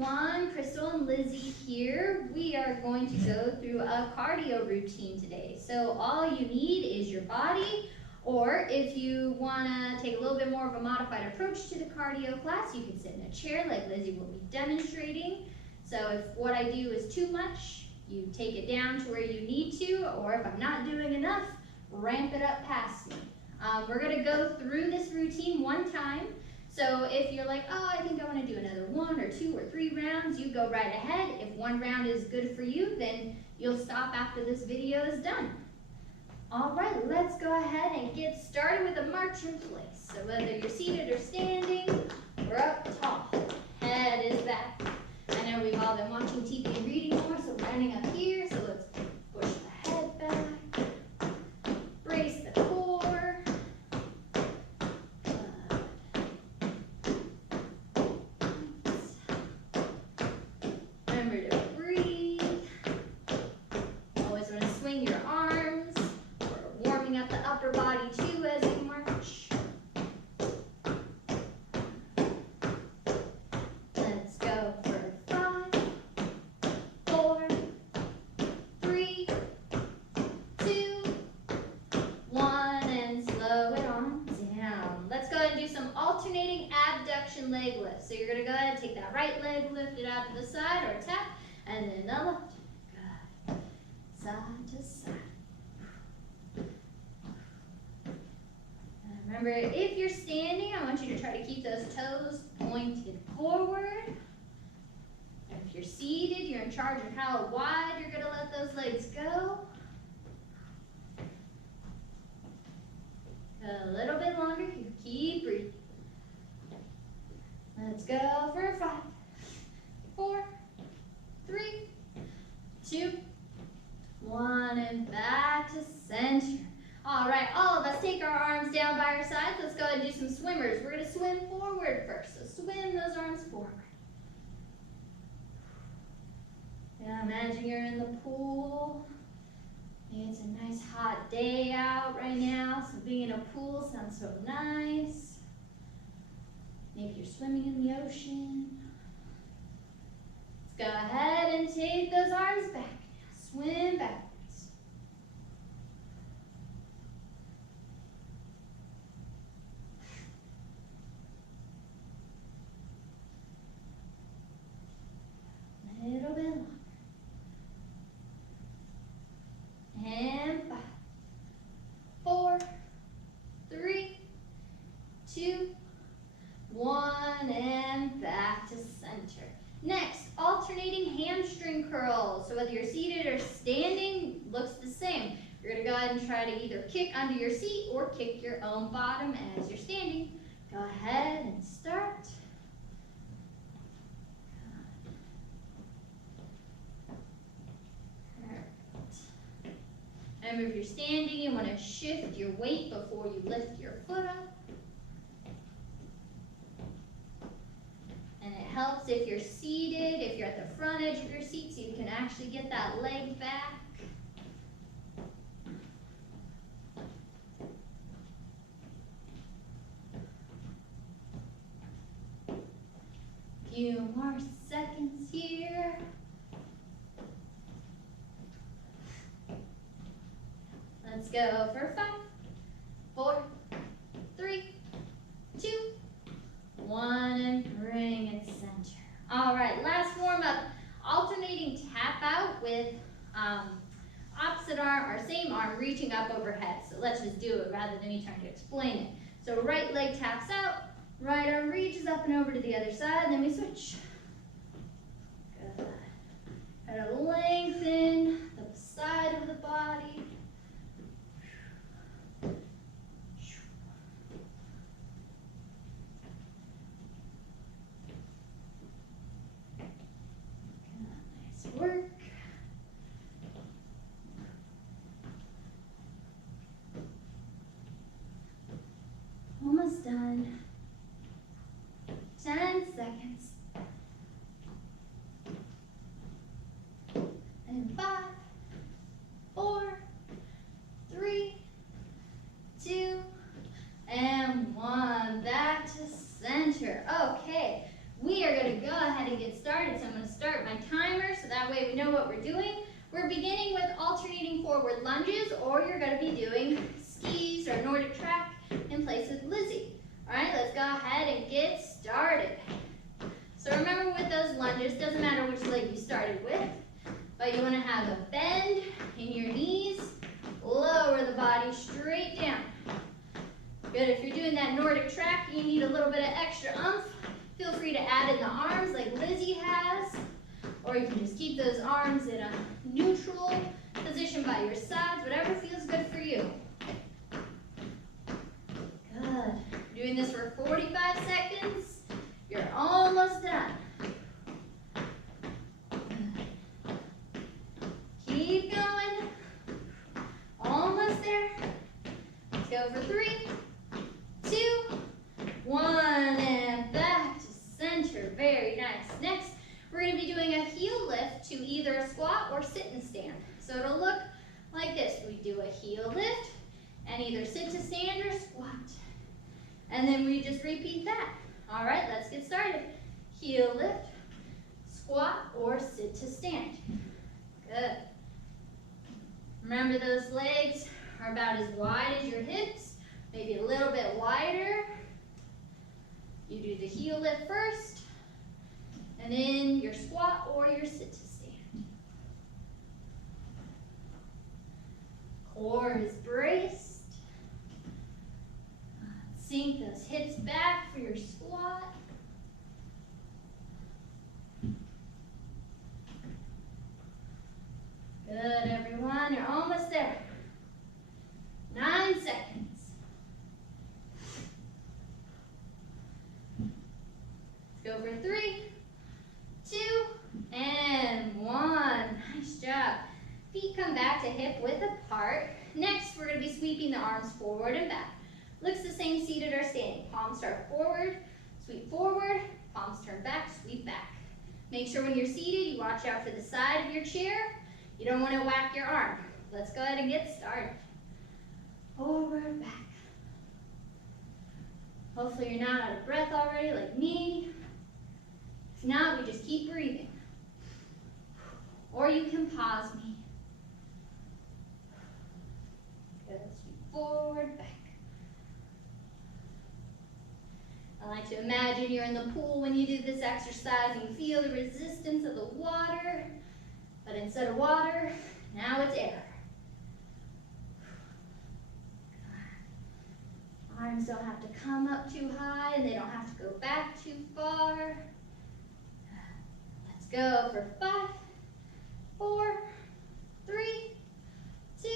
everyone, Kristel and Lizzie here. We are going to go through a cardio routine today. So all you need is your body, or if you want to take a little bit more of a modified approach to the cardio class, you can sit in a chair like Lizzie will be demonstrating. So if what I do is too much, you take it down to where you need to, or if I'm not doing enough, ramp it up past me. We're going to go through this routine one time. So if you're like, oh, I think I want to do another 1 or 2 or 3 rounds, you go right ahead. If one round is good for you, then you'll stop after this video is done. All right, let's go ahead and get started with a march in place. So whether you're seated or standing, we're up tall. Head is back. I know we've all been watching TV and reading more, so running up here. So let's push the head back. Brace the core. Remember to breathe. Always want to swing your arms. We're warming up the upper body too as you march. Let's go for 5, 4, 3, 2, 1, and slow it on down. Let's go ahead and do some alternating abduction leg lifts. So you're going to go ahead and take that right leg, lift it out to the side or tap, and then the left. Good. Side to side. And remember, if you're standing, I want you to try to keep those toes pointed forward. If you're seated, you're in charge of how wide you're going to let those legs go. A little bit longer. You keep breathing. Let's go for 5, 4, 3, 2, 1, and back to center. All right, all of us take our arms down by our sides. Let's go ahead and do some swimmers. We're going to swim forward first. So swim those arms forward. Yeah, imagine you're in the pool. Maybe it's a nice hot day out right now, so being in a pool sounds so nice. Maybe you're swimming in the ocean. Let's go ahead and take those arms back now. Swim backwards. A little bit longer. And 5, 4, 3, 2, 1, and back to center. Next, alternating hamstring curls. So whether you're seated or standing, looks the same. You're going to go ahead and try to either kick under your seat or kick your own bottom as you're standing. Go ahead and start. Remember, if you're standing, you want to shift your weight before you lift your foot up. And it helps if you're seated, if you're at the front edge of your seat, so you can actually get that leg back. A few more seconds here. Let's go for 5, 4, 3, 2, 1, and bring it center. All right, last warm up. Alternating tap out with opposite arm or same arm reaching up overhead. So let's just do it rather than me trying to explain it. So right leg taps out, right arm reaches up and over to the other side, and then we switch. Good. Try to lengthen the side of the body. Work. Almost done. 10 seconds. And 5, 4, ahead and get started. So I'm going to start my timer so that way we know what we're doing. We're beginning with alternating forward lunges, or you're going to be doing skis or Nordic track in place with Lizzie. All right, let's go ahead and get started. So remember with those lunges, doesn't matter which leg you started with, but you want to have a bend in your knees, lower the body straight down. Good, if you're doing that Nordic track, you need a little bit of extra oomph. Feel free to add in the arms like Lizzie has, or you can just keep those arms in a neutral position by your sides, whatever feels good for you. Good. Doing this for 45 seconds. You're almost done. Keep going. Almost there. Let's go for 3, 2, 1, and back to center. Very nice. Next, we're going to be doing a heel lift to either a squat or sit and stand. So it'll look like this. We do a heel lift and either sit to stand or squat. And then we just repeat that. All right, let's get started. Heel lift, squat, or sit to stand. Good. Remember those legs are about as wide as your hips, maybe a little bit wider. You do the heel lift first, and then your squat or your sit to stand. Core is braced. Sink those hips back for your squat. Good, everyone. You're almost there. 9 seconds. Let's go for 3, 2, and 1. Nice job. Feet come back to hip width apart. Next, we're going to be sweeping the arms forward and back. Looks the same seated or standing. Palms start forward, sweep forward, palms turn back, sweep back. Make sure when you're seated, you watch out for the side of your chair. You don't want to whack your arm. Let's go ahead and get started. Forward, back. Hopefully you're not out of breath already like me. If not, we just keep breathing. Or you can pause me. Good, sweep forward, back. I like to imagine you're in the pool when you do this exercise and you feel the resistance of the water, but instead of water, now it's air. Arms don't have to come up too high and they don't have to go back too far. Let's go for 5, 4, 3, 2,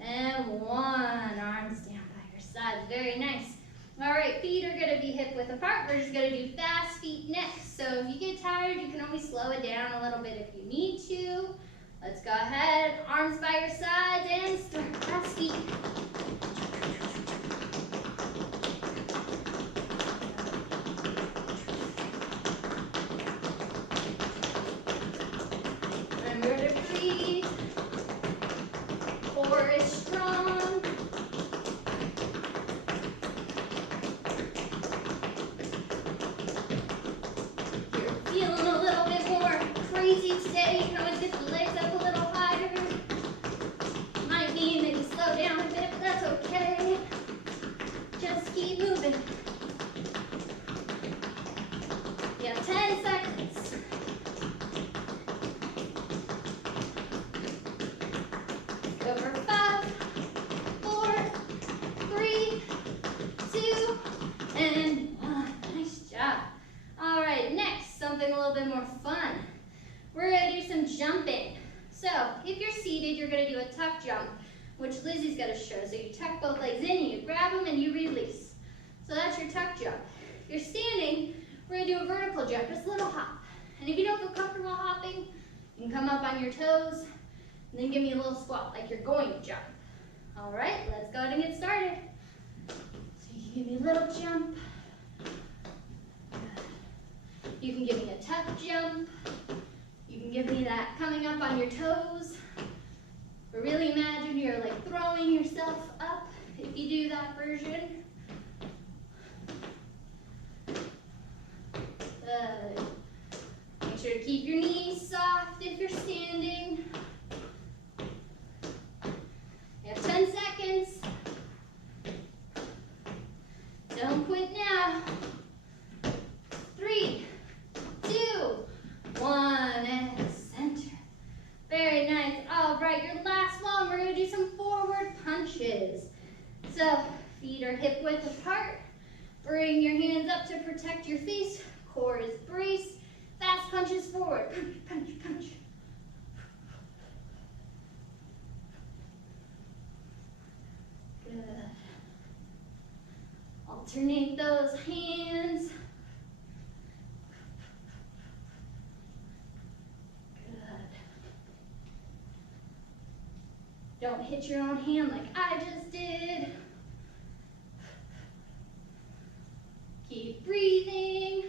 and 1. Arms down by your sides. Very nice. All right, feet are going to be hip width apart. We're just going to do fast feet next. So if you get tired, you can always slow it down a little bit if you need to. Let's go ahead. Arms by your sides and start. Fast feet. Remember to breathe. Core is strong. Today, you can always get the legs up a little higher. Might mean that you slow down a bit, but that's okay. Just keep moving. You have 10 seconds. Go for 5, 4, 3, 2, and 1. Nice job. All right, next, something a little bit more fun. We're going to do some jumping. So if you're seated, you're going to do a tuck jump, which Lizzie's going to show. So you tuck both legs in, you grab them, and you release. So that's your tuck jump. If you're standing, we're going to do a vertical jump, just a little hop. And if you don't feel comfortable hopping, you can come up on your toes, and then give me a little squat like you're going to jump. All right, let's go ahead and get started. So you can give me a little jump. You can give me a tuck jump. You can give me that coming up on your toes. But really imagine you're like throwing yourself up if you do that version. Good. Make sure to keep your knees soft if you're standing. You have 10 seconds. Don't quit now. 3, 2, 1, and center. Very nice. All right, your last one, we're gonna do some forward punches. So, feet are hip width apart. Bring your hands up to protect your face. Core is braced. Fast punches forward. Punch, punch, punch. Good. Alternate those hands. Good. Don't hit your own hand like I just did. Keep breathing.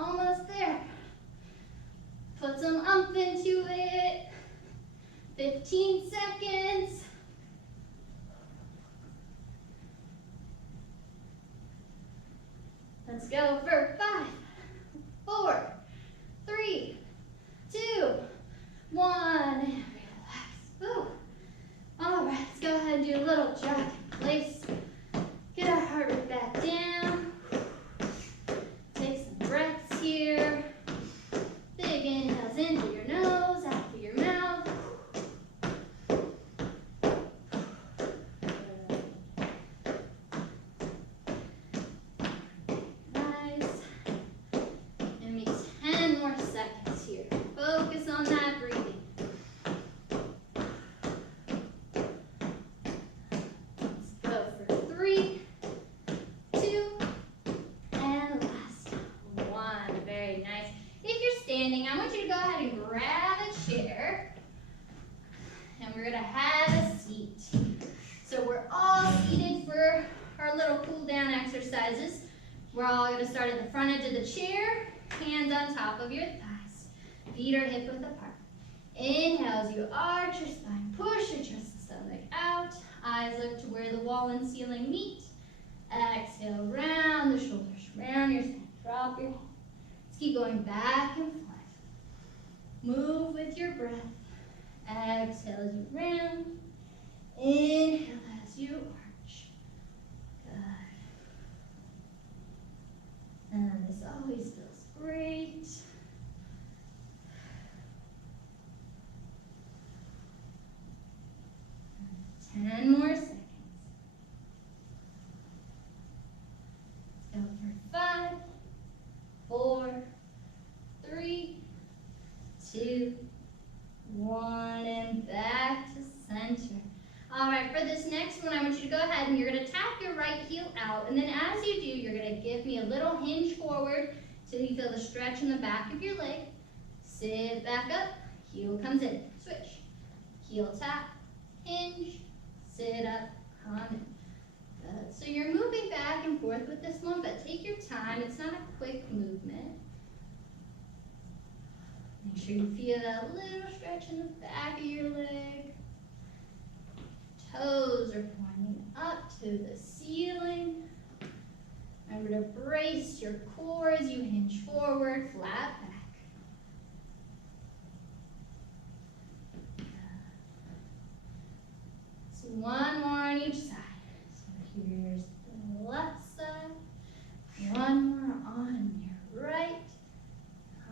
Almost there. Put some umph into it. 15 seconds. Let's go for 5, 4, 3, 2, 1, and relax. Ooh. All right, let's go ahead and do a little jog in place. Get our heart rate back down. Take some breaths here. Big inhales in through your nose, out through your mouth. Nice. Give me 10 more seconds here. Focus on that breathing. Let's go for 3, 2, and last one. Very nice. If you're standing, I want you to go ahead and grab a chair, and we're gonna have a seat. So we're all seated for our little cool down exercises. We're all gonna start at the front edge of the chair, hands on top of your thighs. Feet are hip width apart. Inhale as you arch your spine, push your chest and stomach out. Eyes look to where the wall and ceiling meet. Exhale, round the shoulders, round your spine, drop your head. Let's keep going back and forth. Move with your breath. Exhale as you round. Inhale as you arch. Good. And this always feels great. And 10 more seconds. Let's go for 5, 4, 3, 2, 1, and back to center. All right, for this next one, I want you to go ahead and you're gonna tap your right heel out, and then as you do, you're gonna give me a little hinge forward so you feel the stretch in the back of your leg. Sit back up, heel comes in, switch. Heel tap, hinge, sit up, come in. Good. So you're moving back and forth with this one, but take your time. It's not a quick movement. Make sure you feel that little stretch in the back of your leg. Toes are pointing up to the ceiling. Remember to brace your core as you hinge forward, flat back. So one more on each side. So here's the left side. One more on your right.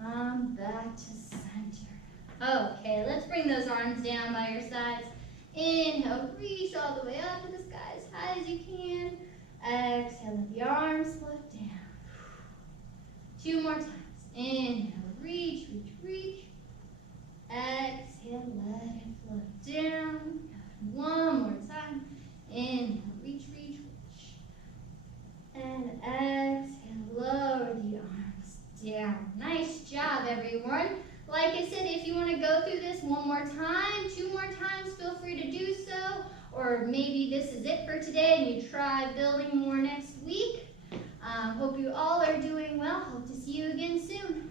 Come back to center. Okay, let's bring those arms down by your sides. Inhale, reach all the way up to the sky as high as you can. Exhale, let the arms float down. 2 more times. Inhale, reach, reach, reach. Exhale, let it float down. One more time. Inhale, reach, reach, reach. And exhale, lower the arms down. Nice job, everyone. Like I said, if you want to go through this one more time, 2 more times, feel free to do so. Or maybe this is it for today and you try building more next week. Hope you all are doing well. Hope to see you again soon.